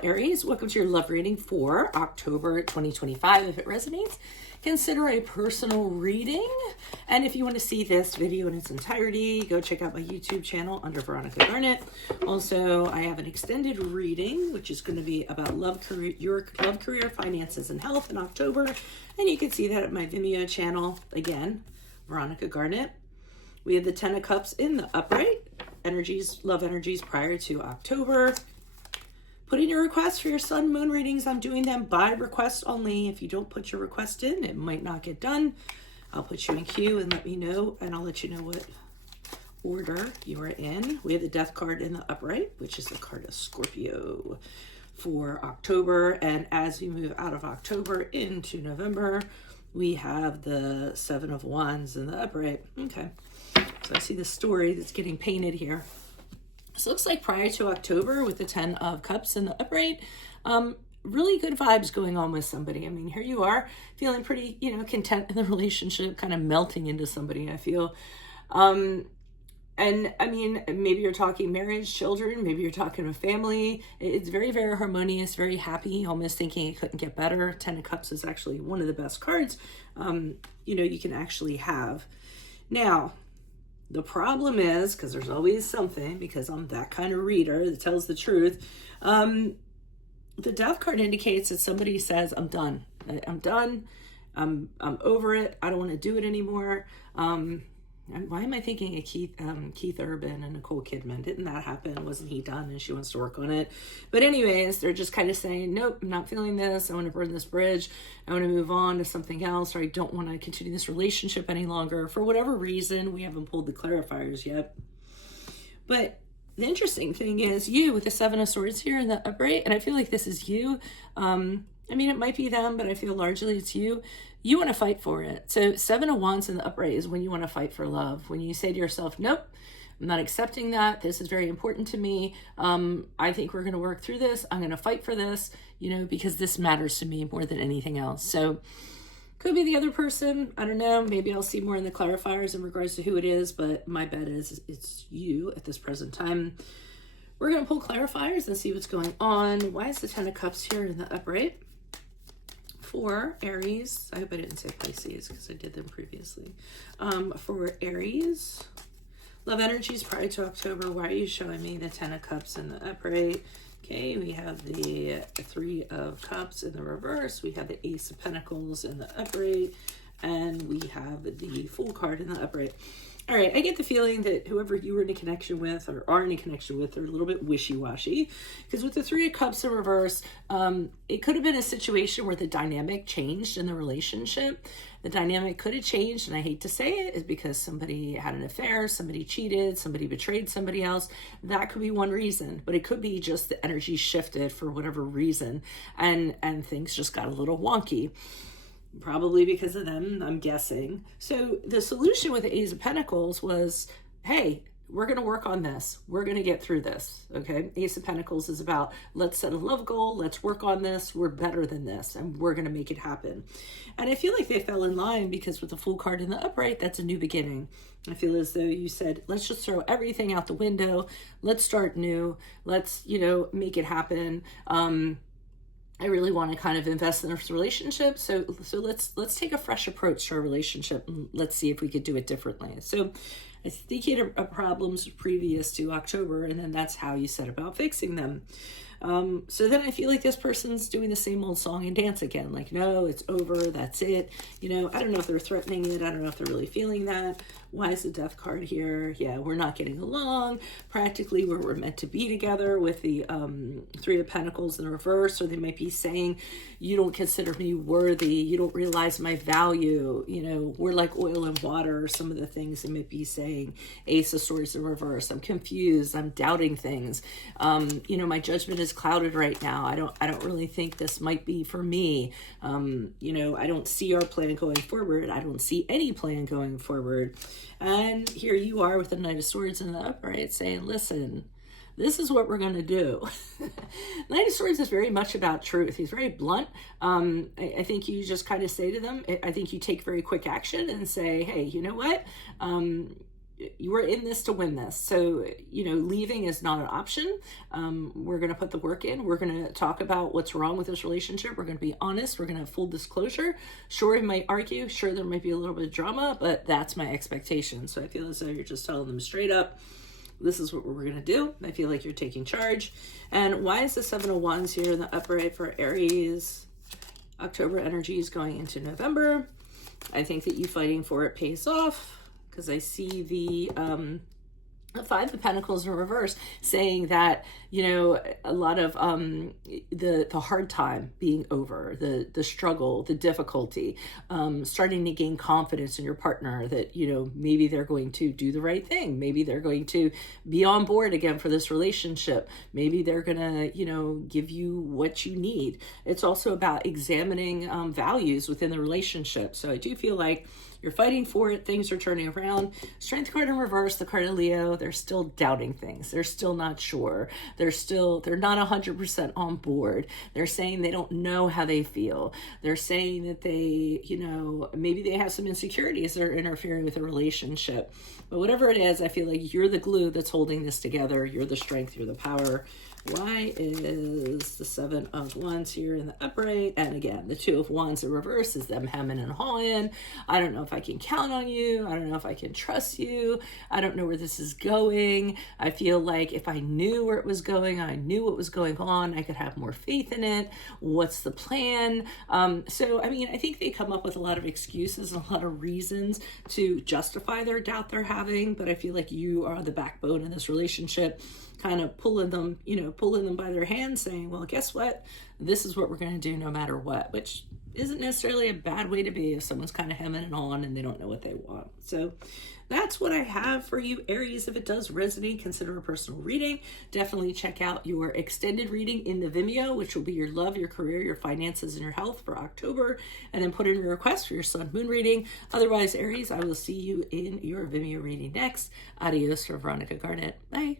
Hello, Aries. Welcome to your love reading for October 2025. If it resonates, consider a personal reading. And if you want to see this video in its entirety, go check out my YouTube channel under Veronica Garnett. Also, I have an extended reading, which is going to be about love, career, your love, career, finances, and health in October. And you can see that at my Vimeo channel. Again, Veronica Garnett. We have the Ten of Cups in the upright. Energies, love energies prior to October. Put in your requests for your sun moon readings. I'm doing them by request only. If you don't put your request in, it might not get done. I'll put you in queue and let me know, and I'll let you know what order you are in. We have the Death card in the upright, which is the card of Scorpio for October. And as we move out of October into November, we have the Seven of Wands in the upright. Okay, so I see the story that's getting painted here. So it looks like prior to October with the Ten of Cups in the upright, really good vibes going on with somebody. I mean, here you are feeling pretty, content in the relationship, kind of melting into somebody, I feel. And I mean, maybe you're talking marriage, children, maybe you're talking a family. It's very, very harmonious, very happy, almost thinking it couldn't get better. Ten of Cups is actually one of the best cards, you can actually have. Now, the problem is, because there's always something, because I'm that kind of reader that tells the truth, the Death card indicates that somebody says, I'm done. I'm done. I'm over it. I don't want to do it anymore. Why am I thinking of Keith Urban and Nicole Kidman? Didn't that happen? Wasn't he done and she wants to work on it? But anyways, they're just kind of saying, nope, I'm not feeling this. I want to burn this bridge. I want to move on to something else, or I don't want to continue this relationship any longer. For whatever reason, we haven't pulled the clarifiers yet. But the interesting thing is you with the Seven of Swords here in the upright, and I feel like this is you. I mean, it might be them, but I feel largely it's you. You want to fight for it. So Seven of Wands in the upright is when you want to fight for love. When you say to yourself, nope, I'm not accepting that. This is very important to me. I think we're going to work through this. I'm going to fight for this, because this matters to me more than anything else. So could be the other person. I don't know. Maybe I'll see more in the clarifiers in regards to who it is, but my bet is it's you at this present time. We're going to pull clarifiers and see what's going on. Why is the Ten of Cups here in the upright? For Aries, I hope I didn't say Pisces because I did them previously. For Aries, love energies prior to October. Why are you showing me the Ten of Cups in the upright? Okay, we have the Three of Cups in the reverse. We have the Ace of Pentacles in the upright. And we have the Fool card in the upright. All right, I get the feeling that whoever you were in a connection with or are in a connection with are a little bit wishy-washy. Because with the Three of Cups in reverse, it could have been a situation where the dynamic changed in the relationship. The dynamic could have changed, and I hate to say it, is because somebody had an affair, somebody cheated, somebody betrayed somebody else. That could be one reason, but it could be just the energy shifted for whatever reason, and things just got a little wonky. Probably because of them, I'm guessing. So the solution with the Ace of Pentacles was, hey, we're going to work on this. We're going to get through this. Okay. Ace of Pentacles is about, let's set a love goal. Let's work on this. We're better than this and we're going to make it happen. And I feel like they fell in line because with the Fool card in the upright, that's a new beginning. I feel as though you said, let's just throw everything out the window. Let's start new. Let's, make it happen. I really want to kind of invest in this relationship. So let's take a fresh approach to our relationship and let's see if we could do it differently. So I think you had problems previous to October, and then that's how you set about fixing them. So then I feel like this person's doing the same old song and dance again. Like, no, it's over. That's it. I don't know if they're threatening it. I don't know if they're really feeling that. Why is the Death card here? Yeah, we're not getting along practically where we're meant to be together with the Three of Pentacles in the reverse, or they might be saying, you don't consider me worthy. You don't realize my value. We're like oil and water, or some of the things they might be saying. Ace of Swords in reverse. I'm confused. I'm doubting things. My judgment is clouded right now. I don't really think this might be for me. I don't see our plan going forward. I don't see any plan going forward. And here you are with the Knight of Swords in the upright saying, listen, this is what we're going to do. Knight of Swords is very much about truth. He's very blunt. I think you just kind of say to them, I think you take very quick action and say, hey, you know what? you were in this to win this. So, you know, leaving is not an option. We're going to put the work in. We're going to talk about what's wrong with this relationship. We're going to be honest. We're going to have full disclosure. Sure, we might argue. Sure, there might be a little bit of drama, but that's my expectation. So I feel as though you're just telling them straight up, this is what we're going to do. I feel like you're taking charge. And why is the Seven of Wands here in the upright for Aries? October energy is going into November. I think that you fighting for it pays off, because I see the Five of Pentacles in reverse, saying that, you know, a lot of the hard time being over, the struggle, the difficulty, starting to gain confidence in your partner that, you know, maybe they're going to do the right thing. Maybe they're going to be on board again for this relationship. Maybe they're going to, you know, give you what you need. It's also about examining values within the relationship. So I do feel like you're fighting for it. Things are turning around. Strength card in reverse, the card of Leo. They're still doubting things. They're still not sure. They're not 100% on board. They're saying they don't know how they feel. They're saying that they, you know, maybe they have some insecurities that are interfering with the relationship. But whatever it is, I feel like you're the glue that's holding this together. You're the strength. You're the power. Why is the Seven of Wands here in the upright? And again, the Two of Wands in reverse is them hemming and hawing. I don't know if I can count on you. I don't know if I can trust you. I don't know where this is going. I feel like if I knew where it was going, I knew what was going on, I could have more faith in it. What's the plan? So, I mean, I think they come up with a lot of excuses and a lot of reasons to justify their doubt they're having, but I feel like you are the backbone in this relationship, kind of pulling them, you know, pulling them by their hands, saying, well, guess what? This is what we're going to do no matter what, which isn't necessarily a bad way to be if someone's kind of hemming and hawing and they don't know what they want. So that's what I have for you, Aries. If it does resonate, consider a personal reading. Definitely check out your extended reading in the Vimeo, which will be your love, your career, your finances, and your health for October. And then put in your request for your Sun Moon reading. Otherwise, Aries, I will see you in your Vimeo reading next. Adios from Veronica Garnett. Bye.